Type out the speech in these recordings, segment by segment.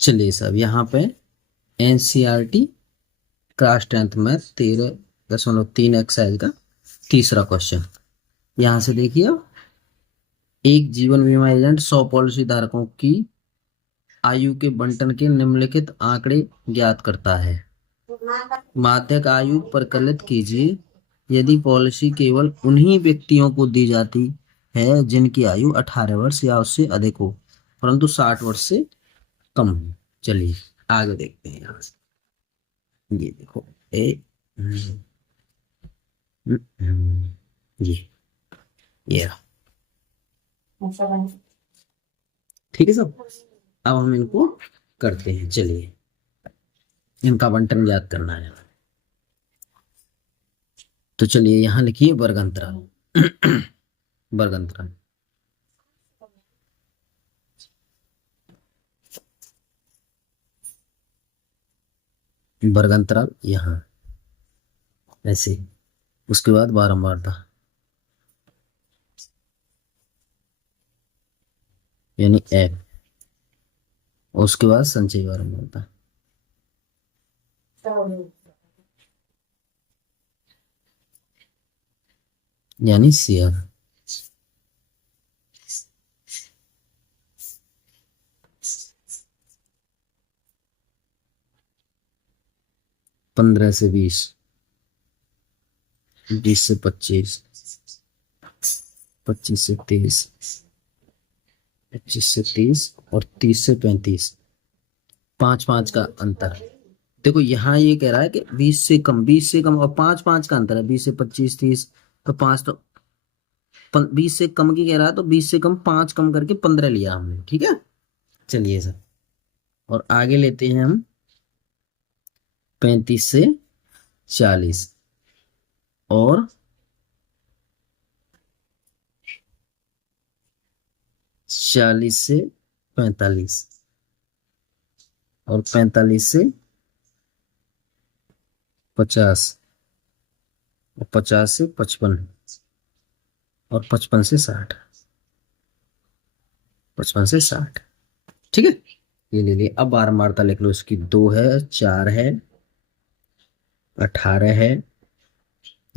चलिए साहब, यहाँ पे एनसीईआरटी क्लास 10th में 13.3 एक्साइज का तीसरा क्वेश्चन। यहाँ से देखिए, एक जीवन बीमा एजेंट 100 पॉलिसी धारकों की आयु के बंटन के निम्नलिखित आंकड़े ज्ञात करता है। माध्यक आयु परिकलित कीजिए। यदि पॉलिसी केवल उन्हीं व्यक्तियों को दी जाती है जिनकी आयु 18 वर्ष या उससे अधिक हो, परंतु 60 वर्ष से कम हो। चलिए आगे देखते हैं। यहाँ से ये देखो, हम्म, ये रहा। ठीक है सब। अब हम इनको करते हैं। चलिए, इनका बंटन ज्ञात करना है। तो चलिए यहाँ लिखिए वर्ग अंतराल। वर्ग अंतराल वर्ग अंतराल यहाँ ऐसे, उसके बाद बारंबारता यानी एफ, उसके बाद संचयी बारंबारता यानी सीआर। पंद्रह से 20, 20 से 25, 25 से 30, 25 से 30 और 30 से 35, 5-5 का अंतर। देखो यहाँ ये कह रहा है कि 20 से कम, 20 से कम और 5-5 का अंतर है। 20 से 25, 30 तो 5, तो 20 से कम की कह रहा है, तो 20 से कम 5 कम करके 15 लिया हमने। ठीक है, चलिए सर। और आगे लेते हैं हम 35 से 40 और 40 से 45 और 45 से 50 और 50 से 55 और 55 से 60, 55 से 60। ठीक है, ये ले लिए। अब बारंबारता लिख लो इसकी। 2 है, 4 है, 18 है,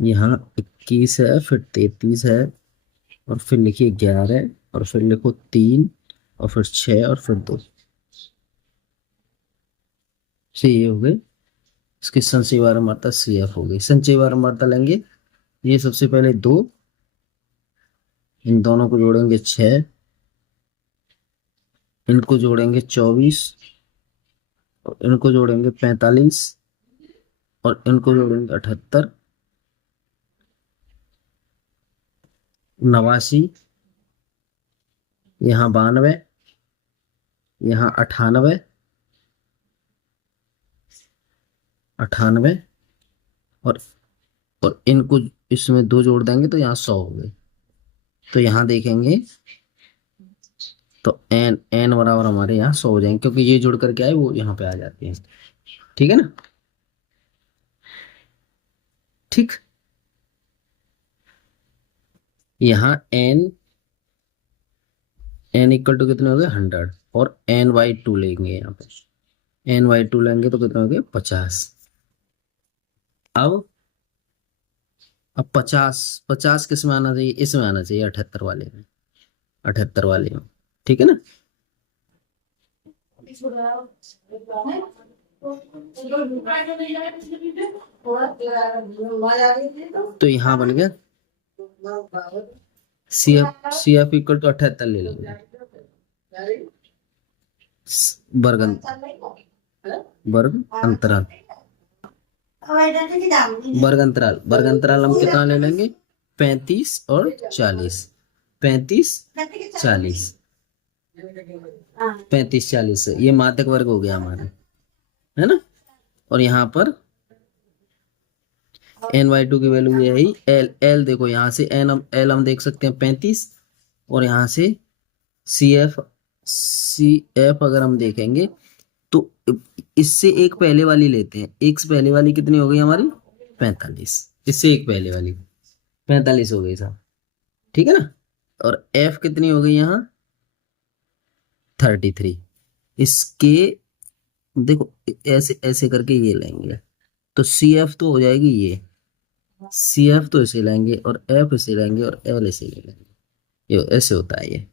यहाँ 21 है, फिर 33 है, और फिर लिखिए 11 और फिर लिखो 3 और फिर 6 और फिर 2। ये हो गए इसकी संचयी बारंबारता। CF हो गई। संचयी बारंबारता लेंगे, ये सबसे पहले 2, इन दोनों को जोड़ेंगे 6, इनको जोड़ेंगे 24 और इनको जोड़ेंगे 45 और इनको जोड़ेंगे 78, 89, यहाँ 92, यहाँ 98, 98 और इनको इसमें 2 जोड़ देंगे तो यहाँ 100 हो गए। तो यहाँ देखेंगे तो एन एन बराबर हमारे यहाँ 100 हो जाएंगे, क्योंकि ये जुड़ करके आए वो यहाँ पे आ जाते हैं। ठीक है ना। ठीक, यहाँ एन इक्वल टू कितने हो गए 100 और n/2 लेंगे। यहाँ पे n/2 लेंगे तो कितने हो गए 50। अब 50 50 किस में आना चाहिए, इसमें आना चाहिए 78 वाले में, 78 वाले में। ठीक है ना। तो यहाँ बन गया CF इक्वल टू 78 ले लेंगे। वर्ग अंतराल वर्ग अंतराल हम कितना ले लेंगे 35 और 40, 35 40, 35 40 ये माध्यक वर्ग हो गया हमारा, है ना। और यहाँ पर n/2 की वैल्यू यही L देखो, यहाँ से L हम देख सकते हैं 35 और यहाँ से CF अगर हम देखेंगे तो इससे एक पहले वाली लेते हैं। एक से पहले वाली कितनी हो गई हमारी 45, इससे एक पहले वाली 45 हो गई साहब। ठीक है ना। और F कितनी हो गई यहाँ 33, इसके देखो ऐसे ऐसे करके ये लेंगे तो सी एफ तो हो जाएगी, ये सी एफ तो इसे लेंगे और एफ इसे लेंगे और एल इसे ले लेंगे, ये ऐसे होता है ये।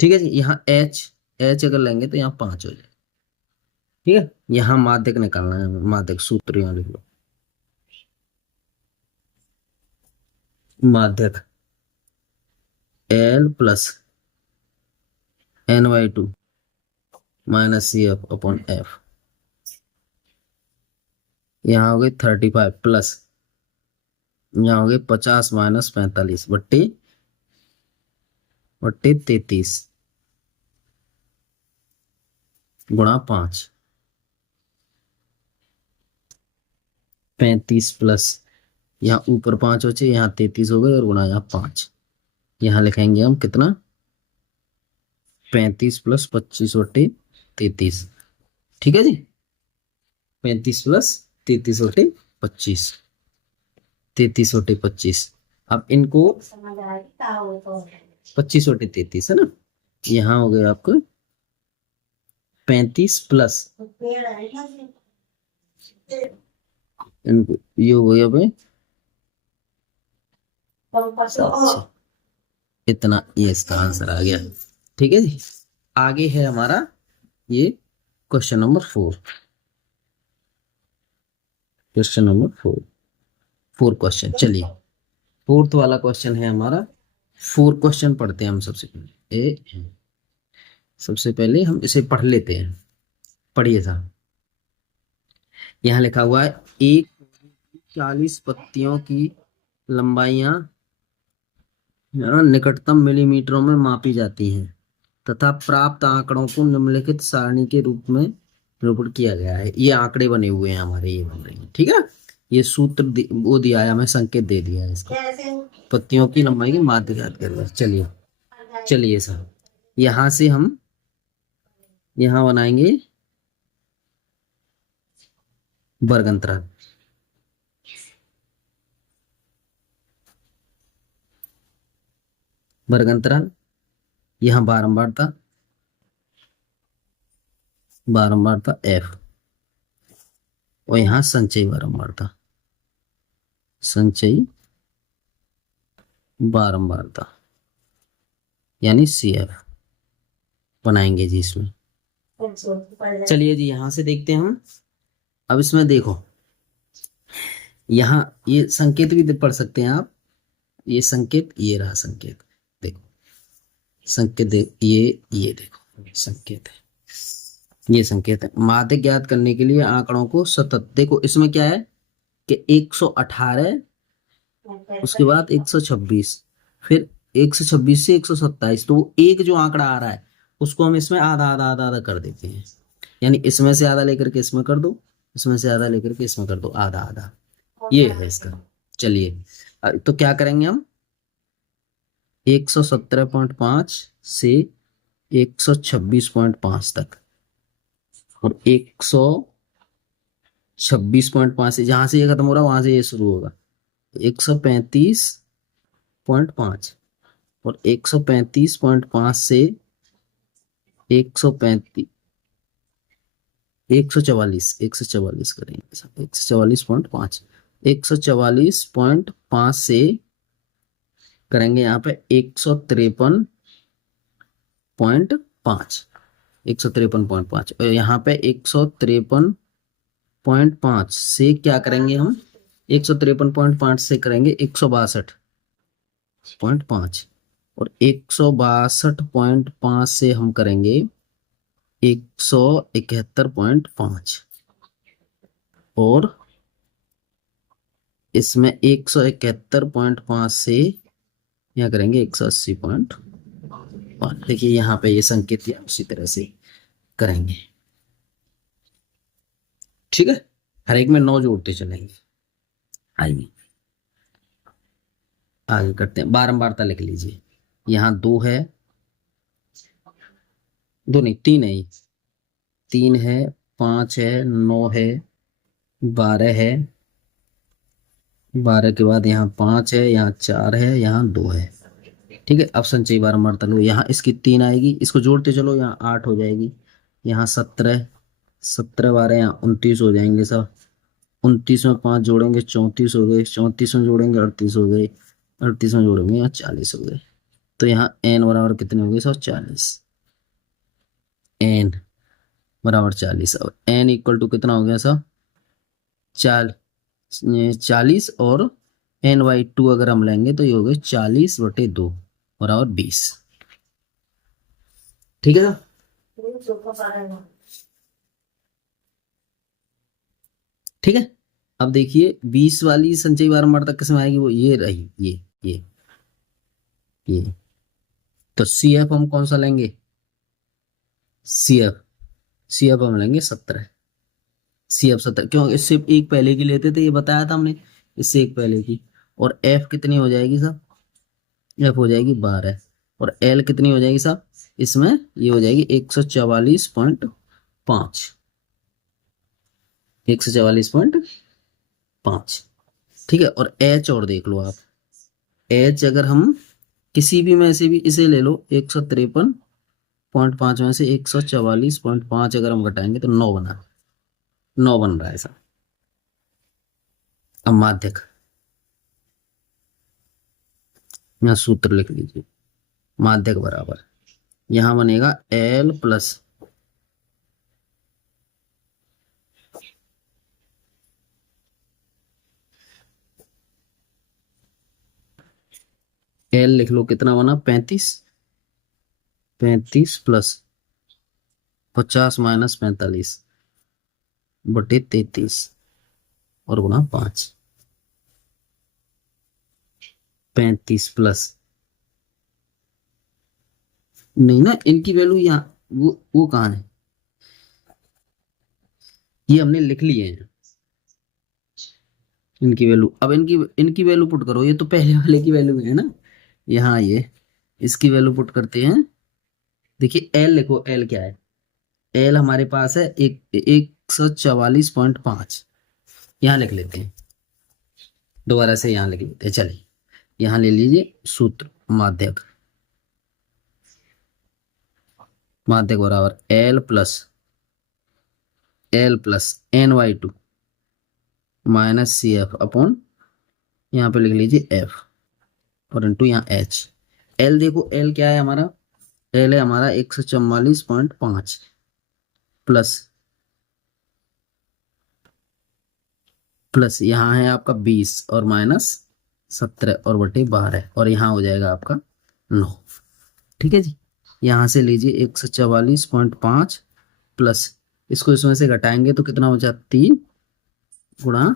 ठीक है जी, यहाँ एच, एच अगर लेंगे तो यहाँ 5 हो जाए। ठीक है, यहाँ माध्यक निकालना है, माध्यक सूत्र यहाँ लिख लो, माध्यक L plus n/2 minus C F upon F, यहाँ हो गए 35 प्लस यहाँ हो गए 50 माइनस 45 बट्टे बट्टे 33 गुणा 5, 35 प्लस यहाँ ऊपर 5 बचे, यहाँ 33 हो गए और गुणा यहाँ 5, यहाँ लिखेंगे हम कितना 35 प्लस 25 बट्टे 33। ठीक है जी, 35 प्लस 33 बटे 25, 33 बटे 25। अब इनको 25 बटे 33 है ना, यहाँ हो गया आपको 35 प्लस इनको ये हो गया भाई, अच्छा इतना, ये इसका आंसर आ गया। ठीक है जी, आगे है हमारा ये question number 4, question number 4, 4 question. चलिए फोर्थ वाला क्वेश्चन है हमारा, 4 क्वेश्चन पढ़ते हैं हम सबसे पहले। सबसे पहले हम इसे पढ़ लेते हैं, पढ़िए साहब। यहाँ लिखा हुआ है एक 40 पत्तियों की लंबाइयां निकटतम मिलीमीटरों में मापी जाती हैं तथा प्राप्त आंकड़ों को निम्नलिखित सारणी के रूप में निरूपण किया गया है। ये आंकड़े बने हुए हैं हमारे, ये बन रहे हैं। ठीक है, ये सूत्र वो दिया है हमें, संकेत दे दिया है इसका, पत्तियों की लंबाई की माध्य ज्ञात कर। चलिए चलिए साहब, यहाँ से हम यहाँ बनाएंगे वर्ग अंतराल। वर्ग अंतराल, यहाँ बारंबारता, बारंबारता एफ, और यहाँ संचयी बारंबारता, संचयी बारंबारता यानी सी एफ बनाएंगे जी इसमें। चलिए जी, यहां से देखते हैं हम। अब इसमें देखो, यहाँ ये संकेत भी पढ़ सकते हैं आप, ये संकेत, ये रहा संकेत, देखो संकेत ये देखो संकेत है, ये संकेत है। माध्य ज्ञात करने के लिए आंकड़ों को सतत, देखो इसमें क्या है कि 118, उसके बाद 126, फिर 126 से 127, तो वो एक जो आंकड़ा आ रहा है उसको हम इसमें आधा आधा आधा आधा कर देते हैं, यानी इसमें से आधा लेकर के इसमें कर दो, इसमें से आधा लेकर के इसमें कर दो, आधा आधा, ये है इसका। चलिए तो क्या करेंगे हम, 117.5 से 126.5 तक, और 126.5 से जहां से ये खत्म हो रहा है वहां से ये शुरू होगा, 135.5, और 135.5 से 135, 144 करेंगे, 144.5, 144.5 से करेंगे यहाँ पे 153.5, 153.5, और यहाँ पे 153.5 से क्या करेंगे हम, 153.5 से करेंगे 162.5, और 162.5 से हम करेंगे 171.5, और इसमें 171.5 से यहाँ करेंगे 180.5। देखिए यहाँ पे ये संकेत या उसी तरह से करेंगे। ठीक है, हर एक में 9 जोड़ते चलेंगे। आइए आगे करते हैं, बारंबारता लिख लीजिए। यहाँ 2 है, 2 नहीं 3 है, 3 है, 5 है, 9 है, 12 है, 12 के बाद यहाँ 5 है, यहाँ 4 है, यहाँ 2 है। ठीक है, अब संचयी बारंबारता लो, यहाँ इसकी 3 आएगी, इसको जोड़ते चलो, यहाँ 8 हो जाएगी, यहाँ 17, 17 12 यहाँ 29 हो जाएंगे सब। 29 में 5 जोड़ेंगे 34 हो गए, 34 में जोड़ेंगे 38 हो गए, 38 में जोड़ेंगे यहाँ 40 हो गए। तो यहाँ n बराबर कितने हो गए सब? 40। n बराबर 40। अब n इक्वल टू कितना हो गया सब? 40 और n/2 अगर हम लेंगे तो ये हो गए 40/2 बराबर 20। ठीक है ना? ठीक है। अब देखिए 20 वाली संचयी बारंबारता किसमें आएगी? वो ये रही, ये। तो CF हम कौन सा लेंगे? CF हम लेंगे 17। CF 17 क्यों? इससे एक पहले की लेते थे, ये बताया था हमने, इससे एक पहले की। और F कितनी हो जाएगी साहब? F हो जाएगी 12। और L कितनी हो जाएगी साहब? इसमें ये हो जाएगी 144.5। 144.5। ठीक है। और H और देख लो आप, H अगर हम किसी भी में से भी इसे ले लो, 153.5 में से 144.5 अगर हम घटाएंगे तो 9 बन रहा है ऐसा। अब माध्यक, यहाँ सूत्र लिख लीजिए। माध्यक बराबर यहाँ बनेगा L प्लस L लिख लो, कितना बना? 35। 35 प्लस 50 माइनस 45/33 और गुणा 5। 35 प्लस, नहीं ना, इनकी वैल्यू यहाँ वो कहाँ है? ये हमने लिख लिए हैं इनकी वैल्यू। अब इनकी वैल्यू पुट करो, ये तो पहले वाले की वैल्यू है ना। यहाँ ये इसकी वैल्यू पुट करते हैं। देखिए L लिखो, L क्या है? L हमारे पास है 144.5। यहाँ लिख लेते हैं, दोबारा से यहाँ लिख लेते हैं। चलिए यहाँ ले लीजिए सूत्र। माध्यक बराबर L plus N/2 minus CF upon, यहाँ पे लिख लीजिए F और इंटू यहाँ H। L देखो, L क्या है हमारा? L है हमारा 144.5 प्लस यहाँ है आपका 20 और माइनस 17 और बटे 12 और यहाँ हो जाएगा आपका 9। ठीक है जी। यहाँ से लीजिए 144.5 प्लस, इसको इसमें से घटाएंगे तो कितना हो जाता? 3 गुणा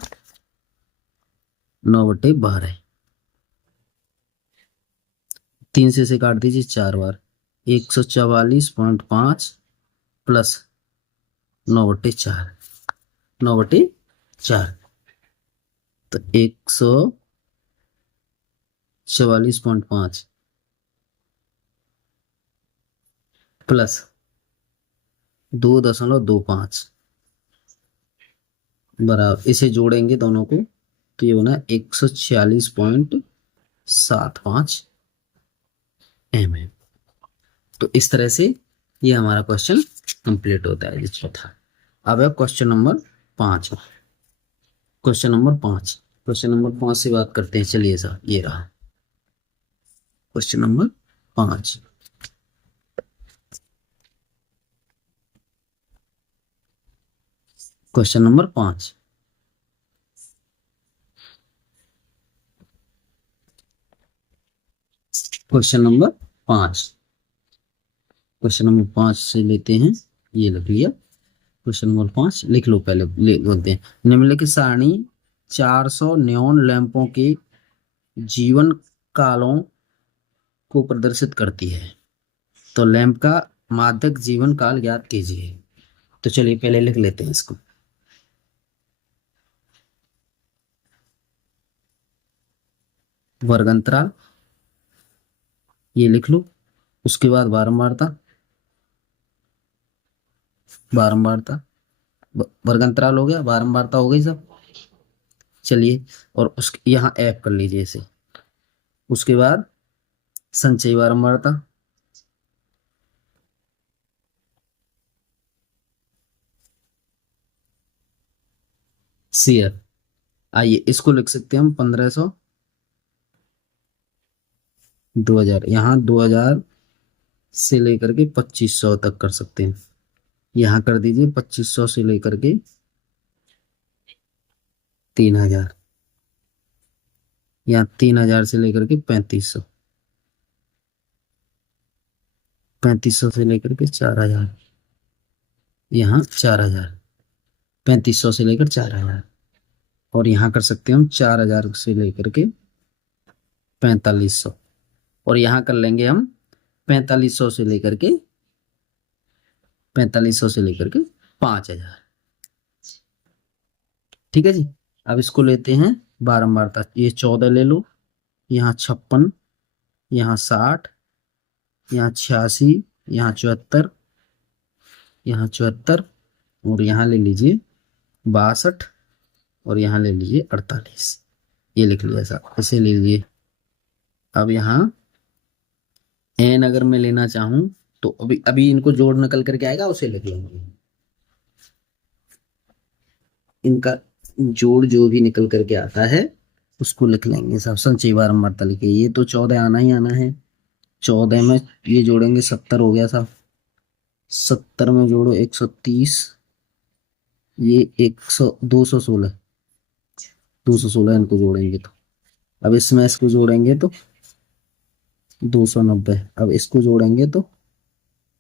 9/12। 3 से इसे काट दीजिए 4 बार। 144.5 प्लस 9/4, 9/4 तो 144.5 प्लस 2.25 बराबर, इसे जोड़ेंगे दोनों को तो ये बना 146.75 mm। तो इस तरह से ये हमारा क्वेश्चन कंप्लीट होता है जी, चौथा। अब है क्वेश्चन नंबर 5। क्वेश्चन नंबर 5 से बात करते हैं। चलिए सर, ये रहा question number 5। Question number 5, question number 5, question number 5 से लेते हैं। ये लिख लिया क्वेश्चन नंबर 5, लिख लो पहले, बोलते हैं। निम्नलिखित सारणी 400 न्योन लैंपों के जीवन कालों को प्रदर्शित करती है। तो लैंप का माध्यक जीवन काल ज्ञात कीजिए। तो चलिए पहले लिख लेते हैं इसको। वर्गंतराल ये लिख लो, उसके बाद बारंबारता, वर्गंतराल हो गया, बारंबारता हो गई सब। चलिए, और उस यहाँ F कर लीजिए इसे। उसके बाद संचयी बारंबारता, सी एफ। आइए इसको लिख सकते हैं हम 1500, 2000, यहाँ 2000 से लेकर के 2500 तक कर सकते हैं। यहाँ कर दीजिए 2500 से लेकर के 3000, यहाँ 3000 से लेकर के 3500, 3500 से लेकर के 4000, यहाँ 4000, 3500 से लेकर 4000, और यहाँ कर सकते हैं हम 4000 से लेकर के 4500, और यहाँ कर लेंगे हम 4500 से लेकर के 5000। ठीक है जी। अब इसको लेते हैं बारंबार तक। ये 14 ले लो, यहाँ 56, यहाँ 60, यहाँ 86, यहाँ 74, यहाँ 74, और यहाँ ले लीजिए 62, और यहाँ ले लीजिए 48। ये लिख लिया साहब, इसे ले लीजिए। अब यहाँ एन अगर मैं लेना चाहूं तो अभी अभी इनको जोड़ निकल करके आएगा, उसे लिख लेंगे। इनका जोड़ जो भी निकल करके आता है उसको लिख लेंगे साहब, संचयी बारंबारता लिखे। ये तो 14 आना ही आना है। 14 में ये जोड़ेंगे 70 हो गया साहब। 70 में जोड़ो 130, ये 216, 216 इनको जोड़ेंगे तो, अब इसमें इसको जोड़ेंगे तो 290, अब इसको जोड़ेंगे तो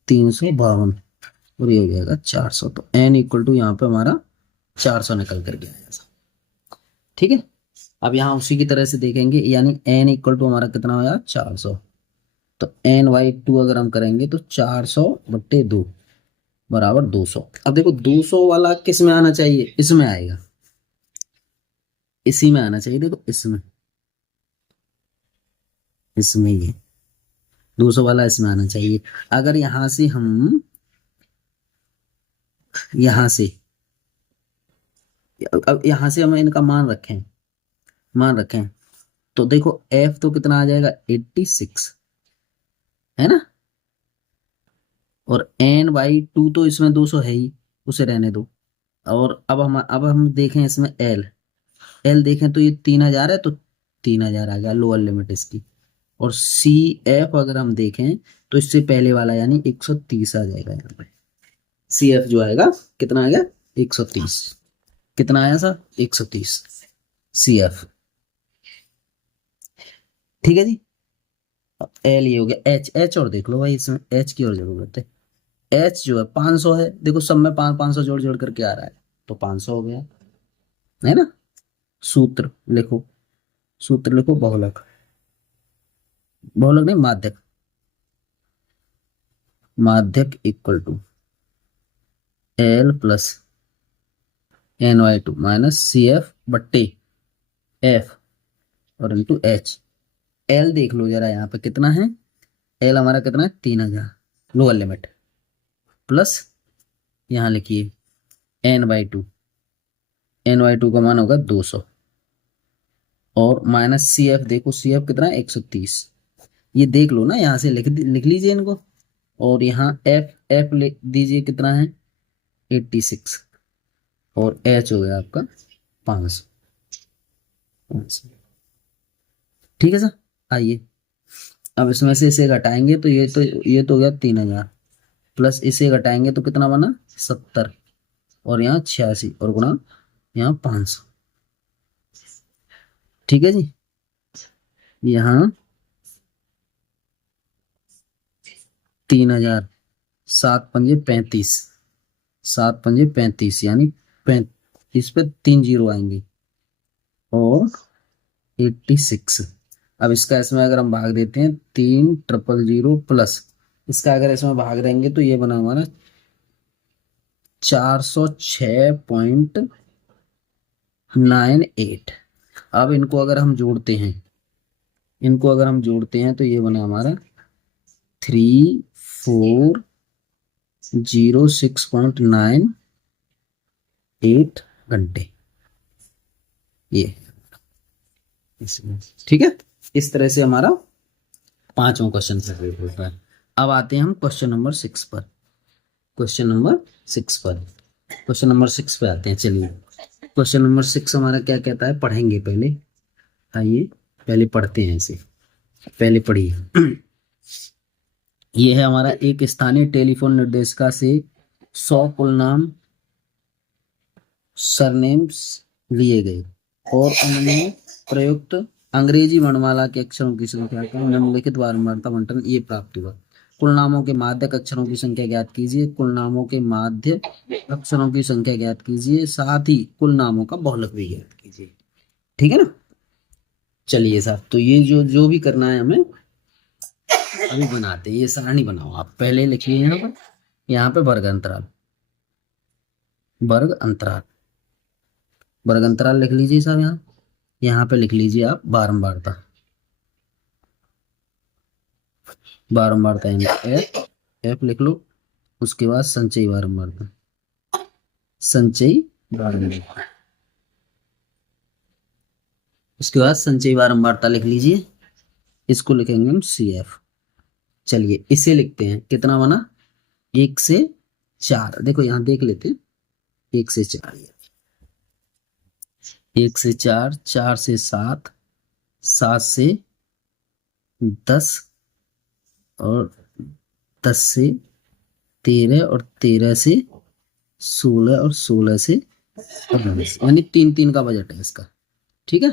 352, और ये हो जाएगा 400। तो n इक्वल टू यहाँ पे हमारा 400 निकल कर गया ऐसा। ठीक है। अब यहाँ उसी की तरह से देखेंगे, यानी n इक्वल टू हमारा कितना हो जाएगा 400। तो n/2 अगर हम करेंगे तो 400/2 बराबर 200। अब देखो 200 वाला किस में आना चाहिए, इसमें आएगा, इसी में आना चाहिए। देखो इसमें ये 200 वाला इसमें आना चाहिए। अगर यहां से हम अब यहां से हम इनका मान रखें तो देखो f तो कितना आ जाएगा 86, है ना, और n/2 तो इसमें 200 है ही, उसे रहने दो। और अब हम देखें इसमें l देखें तो ये 3000 है, तो 3000 आ गया लोअर लिमिट इसकी। और सी एफ अगर हम देखें तो इससे पहले वाला यानी 130 आ जाएगा। यहाँ पे सी एफ जो आएगा कितना आ गया 130, कितना आया सर 130 सी एफ। ठीक है जी। एल ये हो गया। एच और देख लो भाई, इसमें एच की और जरूरत है। एच जो है 500 है, देखो सब में 500 जोड़ जोड़ करके आ रहा है, तो 500 हो गया, है ना। सूत्र लिखो, बहुलक, नहीं माध्यक equal to L plus n/2 minus C F बट्टे एफ और इंटू एच। एल देख लो जरा यहाँ पे कितना है, एल हमारा कितना है 3000 लोअर लिमिट, प्लस यहाँ लिखिए n/2, n/2 का मान होगा 200, और माइनस सी एफ, देखो सी एफ कितना है 130। ये देख लो ना, यहाँ से लिख लीजिए इनको, और यहाँ एफ लिख दीजिए कितना है 86, और एच हो गया आपका 500। ठीक है सर। आइए अब इसमें से इसे घटाएंगे तो ये तो हो गया 3000, प्लस इसे घटाएंगे तो कितना बना 70, और यहाँ 86, और गुणा यहाँ 500। ठीक है जी। यहाँ 3000, 7×5 = 35, यानी 35 पे 3 जीरो आएंगे, और 86। अब इसका इसमें अगर हम भाग देते हैं 3,000 प्लस इसका अगर इसमें भाग देंगे तो ये बना हमारा 406.98। अब इनको अगर हम जोड़ते हैं तो ये बना हमारा 3406.98 घंटे। ये ठीक है। इस तरह से हमारा 5वां क्वेश्चन कंप्लीट होता है। अब आते हैं हम क्वेश्चन नंबर 6 पर। क्वेश्चन नंबर 6 पे आते हैं। चलिए क्वेश्चन नंबर 6 हमारा क्या कहता है, पढ़ेंगे पहले। आइए पहले पढ़ते हैं इसे, पहले पढ़िए। ये है हमारा, एक स्थानीय टेलीफोन निर्देशिका से 100 कुल नाम सरनेम्स लिए गए और उनमें प्रयुक्त अंग्रेजी वर्णमाला के अक्षरों की संख्या का निम्नलिखित बारंबारता बंटन ये प्राप्त हुआ। कुल नामों के माध्यक अक्षरों की संख्या ज्ञात कीजिए, कुल नामों के माध्य अक्षरों की संख्या ज्ञात कीजिए, साथ ही कुल नामों का बहुलक भी ज्ञात कीजिए। ठीक है ना। चलिए साहब, तो ये जो जो भी करना है हमें अभी बनाते हैं। ये सारणी बनाओ आप, पहले लिखिए यहाँ पे वर्ग अंतराल, वर्ग अंतराल, वर्ग अंतराल लिख लीजिए साहब। यहाँ पे लिख लीजिए आप बारंबारता, बारंबारता एफ, एफ लिख लो। उसके बाद संचयी बारंबारता, संचयी बारंबारता, उसके बाद संचयी बारंबारता लिख लीजिए। इसको लिखेंगे हम सी एफ। चलिए इसे लिखते हैं, कितना बना, 1 से 4। देखो यहाँ देख लेते, 1 से 4, 1 से 4, 4 से 7, 7 से 10 और 10 से 13 और 13 से 16 और 16 से 19, यानी 3-3 का बजट है इसका। ठीक है,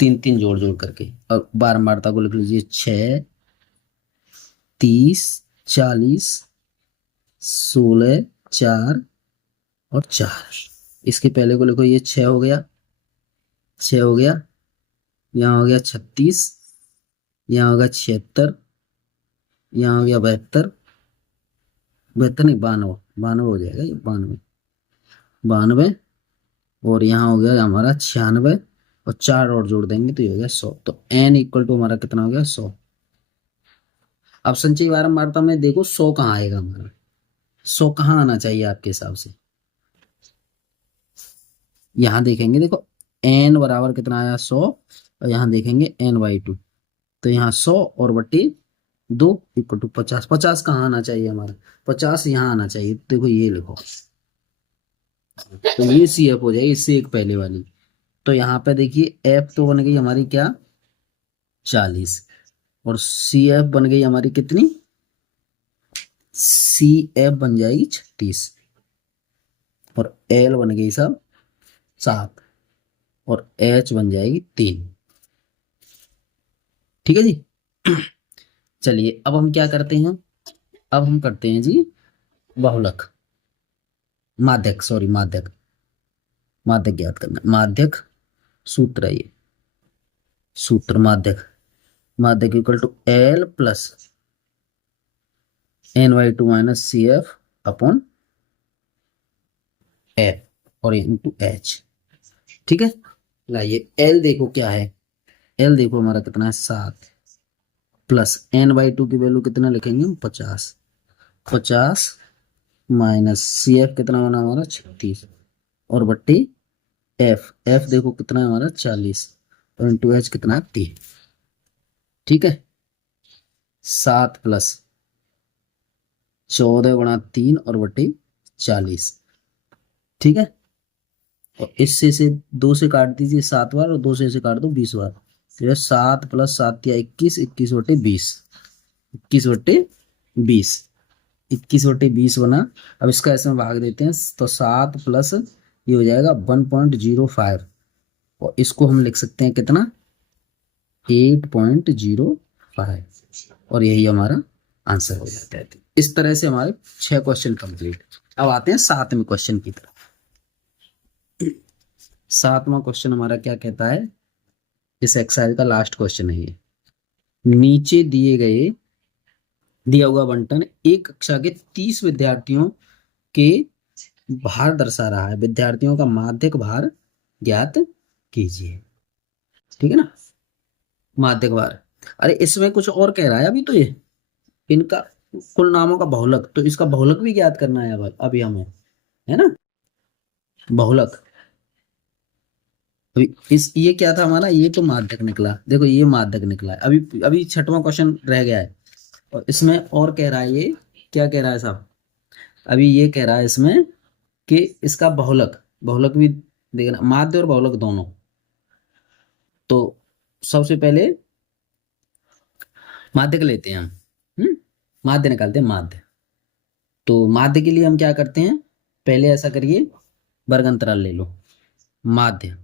3-3 जोड़ जोड़ करके। और बारंबारता को लिख लीजिए 6, 30, 40, 16, 4 और 4। इसके पहले को लिखो, ये 6 हो गया, 6 हो गया, यहाँ हो गया 36, यहाँ हो गया 76, यहाँ हो गया 72, 72 नहीं 92, 92 हो जाएगा ये, 92, 92, और यहाँ हो गया हमारा 96, और 4 और जोड़ देंगे तो ये हो गया 100। तो n इक्वल टू हमारा कितना हो गया, 100। अब संचयी बारंबारता में देखो 100 कहाँ आएगा हमारा, 100 कहाँ आना चाहिए आपके हिसाब से। यहाँ देखेंगे, देखो n बराबर कितना आया, 100, और यहाँ देखेंगे n/2, तो यहाँ 100 और बट्टी 2 इक्वल टू 50। 50 कहाँ आना चाहिए हमारा, 50 यहाँ आना चाहिए। देखो ये लिखो, तो ये सी एफ हो जाएगी, इससे एक पहले वाली। तो यहाँ पे देखिए एफ तो बन गई हमारी क्या, 40, और सी एफ बन गई हमारी कितनी, सी एफ बन जाएगी 36, और एल बन गई सब 7, और एच बन जाएगी 3। ठीक है जी। चलिए अब हम क्या करते हैं, अब हम करते हैं जी बहुलक, माध्यक, सॉरी माध्यक, माध्यक ज्ञात करना। माध्यक सूत्र है ये, सूत्र माध्यक, माध्यक equal to L plus n/2 minus C F upon F और इंटू एच। ठीक है, लाइए एल देखो क्या है, एल देखो हमारा कितना है, 7, प्लस n/2 की वैल्यू कितना लिखेंगे हम, 50, 50 माइनस सी एफ कितना बना हमारा, 36, और बट्टी एफ, एफ देखो कितना है हमारा, 40, और इंटू एच कितना है, 3। ठीक है, 7 प्लस 14 गुणा 3 और बट्टी 40। ठीक है, और इससे से 2 से काट दीजिए 7 बार, और 2 से इसे काट दो 20 बार। तो 7 प्लस 7 या 21, 21 बटे 20, 21 बटे 20, 21 बटे 20 बना। अब इसका ऐसे में भाग देते हैं, तो 7 प्लस ये हो जाएगा 1.05, और इसको हम लिख सकते हैं कितना, 8.05, और यही हमारा आंसर हो जाता है। इस तरह से हमारे 6 क्वेश्चन कंप्लीट। अब आते हैं 7वें क्वेश्चन की तरफ। 7वां क्वेश्चन हमारा क्या कहता है, इस एक्सरसाइज का लास्ट क्वेश्चन है ये। नीचे दिया हुआ बंटन एक कक्षा के 30 विद्यार्थियों के भार दर्शा रहा है, विद्यार्थियों का माध्यक भार ज्ञात कीजिए। ठीक है ना, माध्यक भार। अरे इसमें कुछ और कह रहा है अभी, तो ये इनका कुल नामों का बहुलक, तो इसका बहुलक भी ज्ञात करना है अभी हमें, है ना, बहुलक। अभी ये क्या था हमारा, ये तो माध्यक निकला, देखो ये माध्यक निकला है। अभी 6वां क्वेश्चन रह गया है, और इसमें और कह रहा है, ये क्या कह रहा है साहब, अभी ये कह रहा है इसमें कि इसका बहुलक, बहुलक भी देखना, माध्य और बहुलक दोनों। तो सबसे पहले माध्य का लेते हैं हम। माध्य निकालते हैं, माध्य। तो माध्य के लिए हम क्या करते हैं, पहले ऐसा करिए, वर्ग अंतराल ले लो। माध्य,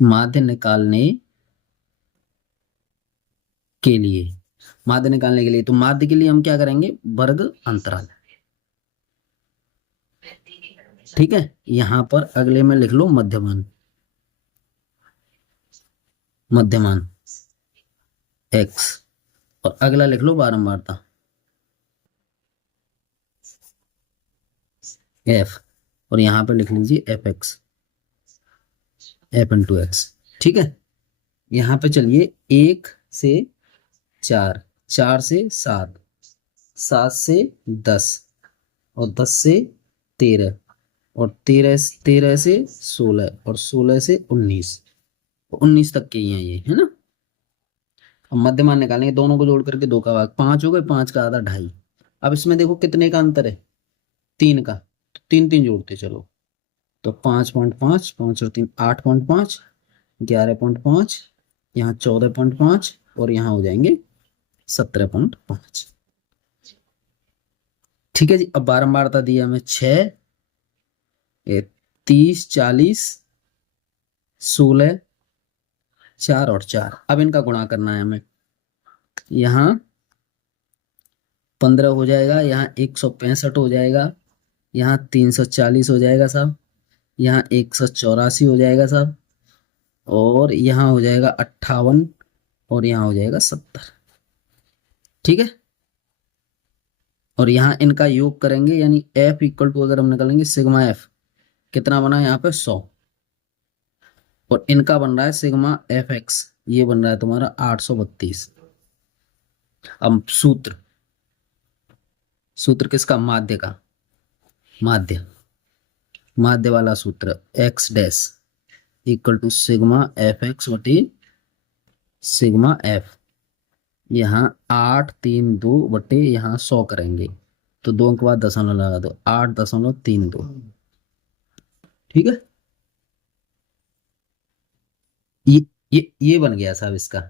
माध्य निकालने के लिए, माध्य निकालने के लिए, तो माध्य के लिए हम क्या करेंगे, वर्ग अंतराल। ठीक है, यहां पर अगले में लिख लो मध्यमान, मध्यमान x, और अगला लिख लो बारंबारता f, और यहां पर लिख लीजिए F x, F into x. ठीक है, यहां पे चलिए 1 से 4, 4 से 7, 7 से 10, और 10 से 13, और 13 से 16, और 16 से 19, 19 तक के ही हैं ये, है ना। अब मध्यमान निकालेंगे, दोनों को जोड़ करके 2 का भाग 5 हो गए, 5 का आधा 2.5। अब इसमें देखो कितने का अंतर है, 3 का, तो 3 3 जोड़ते चलो, तो 5.5, 5 और 3 8.5, 11.5, यहाँ 14.5, और यहाँ हो जाएंगे 17.5। ठीक है जी, अब बारंबारता दिया हमें 6, 30, 40, 16, 4 और 4। अब इनका गुणा करना है हमें, यहाँ 15 हो जाएगा, यहाँ 165 हो जाएगा, यहाँ 340 हो जाएगा साहब, यहाँ 184 हो जाएगा साहब, और यहाँ हो जाएगा 58, और यहाँ हो जाएगा 70। ठीक है, और यहाँ इनका योग करेंगे, यानी F इक्वल टू, अगर हम निकालेंगे सिग्मा F, कितना बना है यहाँ पे 100, और इनका बन रहा है सिग्मा एफ एक्स, ये बन रहा है तुम्हारा 832। अब सूत्र, सूत्र किसका, माध्य का, माध्य, माध्य वाला सूत्र x dash equal to sigma f x बटे सिग्मा एफ, यहाँ 832 बटे यहाँ 100 करेंगे, तो 2 के बाद दशमलव लगा दो, 8.32। ठीक है, ये ये बन गया साहब इसका।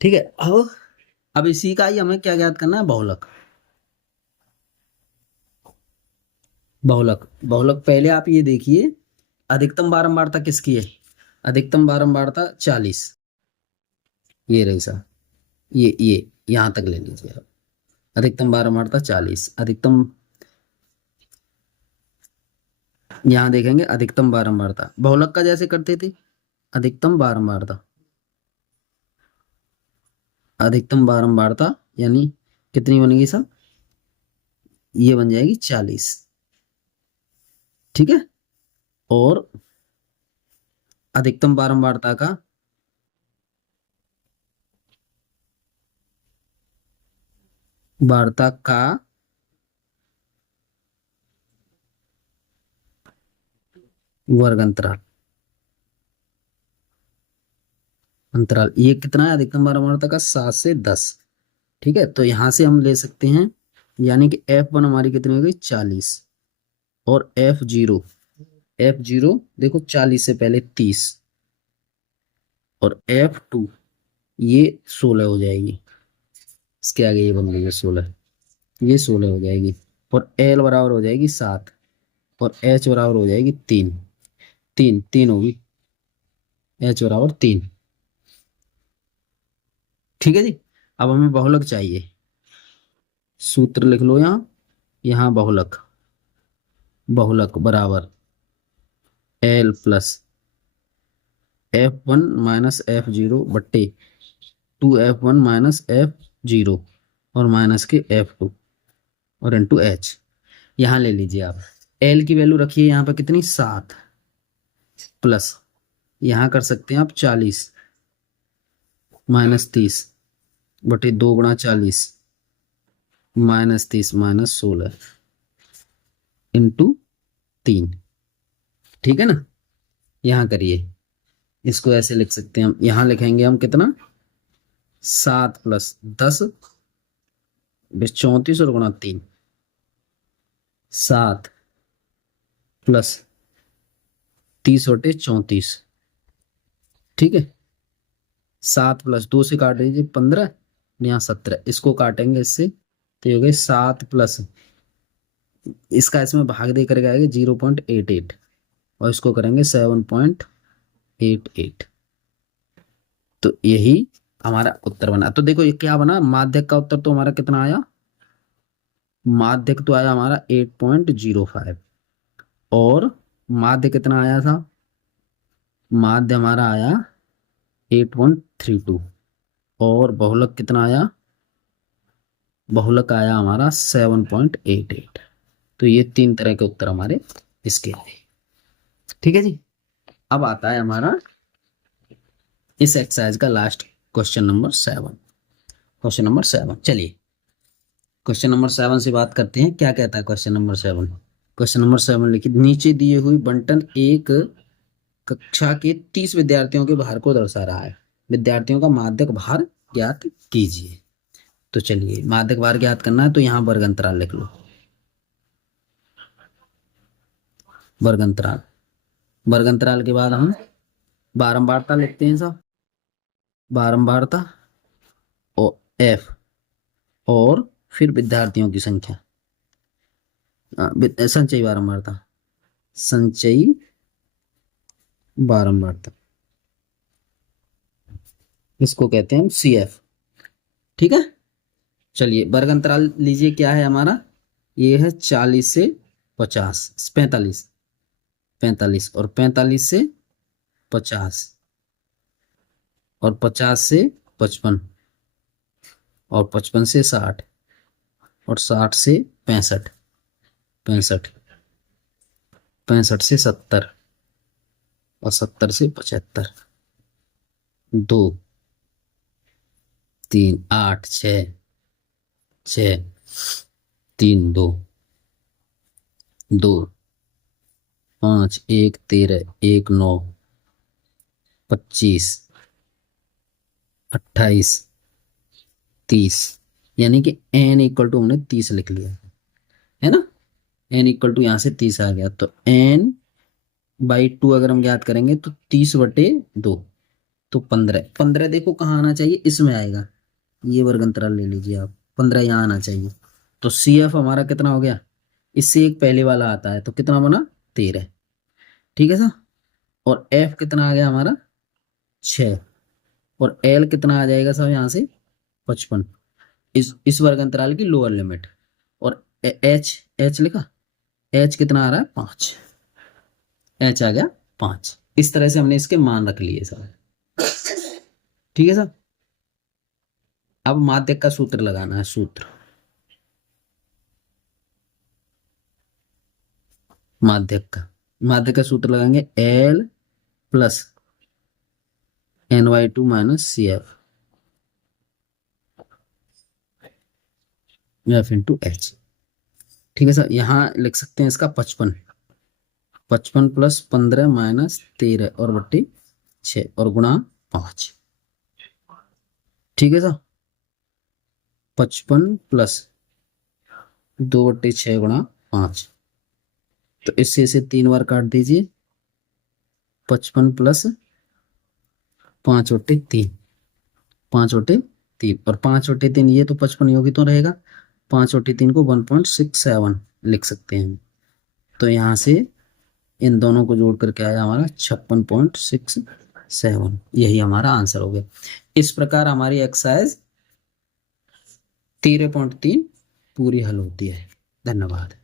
ठीक है, अब इसी का ही हमें क्या ज्ञात करना है, बहुलक। बहुलक, बहुलक पहले आप ये देखिए, अधिकतम बारंबारता किसकी है, अधिकतम बारंबारता 40, ये रही साहब, ये यहां तक ले लीजिए आप, अधिकतम बारंबारता 40, अधिकतम, यहां देखेंगे अधिकतम बारंबारता, बहुलक का जैसे करते थे, अधिकतम बारंबारता, अधिकतम बारंबारता यानी कितनी बनेगी साहब, ये बन जाएगी 40। ठीक है, और अधिकतम बारंबारता का वार्ता का वर्ग अंतराल, अंतराल ये कितना है, अधिकतम बारंबारता का 7 से 10। ठीक है, तो यहां से हम ले सकते हैं, यानी कि F1 हमारी कितनी हो गई 40, और F0, F0 देखो 40 से पहले 30, और F2 ये 16 हो जाएगी, इसके आगे ये बन गई है 16, ये 16 हो जाएगी, और L बराबर हो जाएगी 7, और H बराबर हो जाएगी 3, 3 3 होगी, H बराबर 3। ठीक है जी, अब हमें बहुलक चाहिए, सूत्र लिख लो यहाँ, यहाँ बहुलक, बहुलक बराबर L plus F1 minus F0 बट्टे 2F1 माइनस F0, और माइनस के F2, और इंटू H। यहाँ ले लीजिए आप, L की वैल्यू रखिए यहाँ पर कितनी 7, प्लस यहाँ कर सकते हैं आप 40 माइनस 30 बटे 2 गुणा 40 माइनस 30 माइनस 16 इंटू 3। ठीक है ना, यहाँ करिए, इसको ऐसे लिख सकते हैं हम, यहाँ लिखेंगे हम कितना 7 प्लस 10 34 और गुणा 3, 7 प्लस 30/34, ठीक है। 7 प्लस 2 से काट दीजिए 15, यहाँ 17, इसको काटेंगे इससे तो ये हो गए 7 प्लस, इसका इसमें भाग दे करके आएगा 0.88 और इसको करेंगे 7.88। तो यही हमारा उत्तर बना। तो देखो ये क्या बना, माध्यक का उत्तर तो हमारा कितना आया, माध्यक तो आया हमारा 8.05 और माध्य कितना आया था, माध्य हमारा आया 8.32 और बहुलक कितना आया, बहुलक आया हमारा 7.88। तो ये 3 तरह के उत्तर हमारे इसके आए, ठीक है जी। अब आता है हमारा इस एक्सरसाइज का last question number 7। Question number 7, चलिए क्वेश्चन नंबर 7 से बात करते हैं। क्या कहता है क्वेश्चन नंबर 7? क्वेश्चन नंबर 7 लिखिए, नीचे दिए हुई बंटन एक कक्षा के 30 विद्यार्थियों के भार को दर्शा रहा है, विद्यार्थियों का माध्यक भार ज्ञात कीजिए। तो चलिए माध्यक भार ज्ञात करना है तो यहाँ वर्ग अंतराल लिख लो, वर्ग अंतराल, वर्ग अंतराल के बाद हम बारंबारता लिखते हैं साहब, बारंबारता और एफ और फिर विद्यार्थियों की संख्या, संचयी बारंबारता, संचयी बारंबारता, इसको कहते हैं हम CF, ठीक है। चलिए वर्ग अंतराल लीजिए, क्या है हमारा, ये है 40 से 50, 45, 45 और 45 से 50 और 50 से 55 और 55 से 60 और 60 से 65, 65, 65 से 70 और 70 से 75, 2 3 8 6 6 3 2 2 5 1 13 1 9 25 28 30, यानी कि n इक्वल टू हमने 30 लिख लिया है ना, n इक्वल टू यहाँ से 30 आ गया। तो n/2 अगर हम ज्ञात करेंगे तो 30/2 तो 15, 15 देखो कहाँ आना चाहिए, इसमें आएगा, ये वर्ग अंतराल ले लीजिए आप, 15 यहाँ आना चाहिए। तो CF हमारा कितना हो गया, इससे एक पहले वाला आता है तो कितना बना 13, ठीक है सर। और F कितना आ गया हमारा 6 और L कितना आ जाएगा साहब यहाँ से 55, इस वर्ग अंतराल की लोअर लिमिट। और H लिखा, H कितना आ रहा है 5, H आ गया 5। इस तरह से हमने इसके मान रख लिए सर, ठीक है सर। अब माध्यक का सूत्र लगाना है, सूत्र माध्यक का सूत्र लगाएंगे L plus N/2 minus CF F into H, ठीक है सर। यहाँ लिख सकते हैं इसका 55 प्लस 15 माइनस 13 और बट्टी 6 और गुणा 5, ठीक है सर। 55 प्लस 2/6 गुणा 5, तो इससे इसे 3 बार काट दीजिए, 55 प्लस 5/3, 5/3 और 5/3 ये तो 55 योगी तो रहेगा, 5/3 को 1.67 लिख सकते हैं। तो यहाँ से इन दोनों को जोड़ करके आया हमारा 56.67, यही हमारा आंसर हो गया। इस प्रकार हमारी एक्सरसाइज 13.3 पूरी हल होती है। धन्यवाद।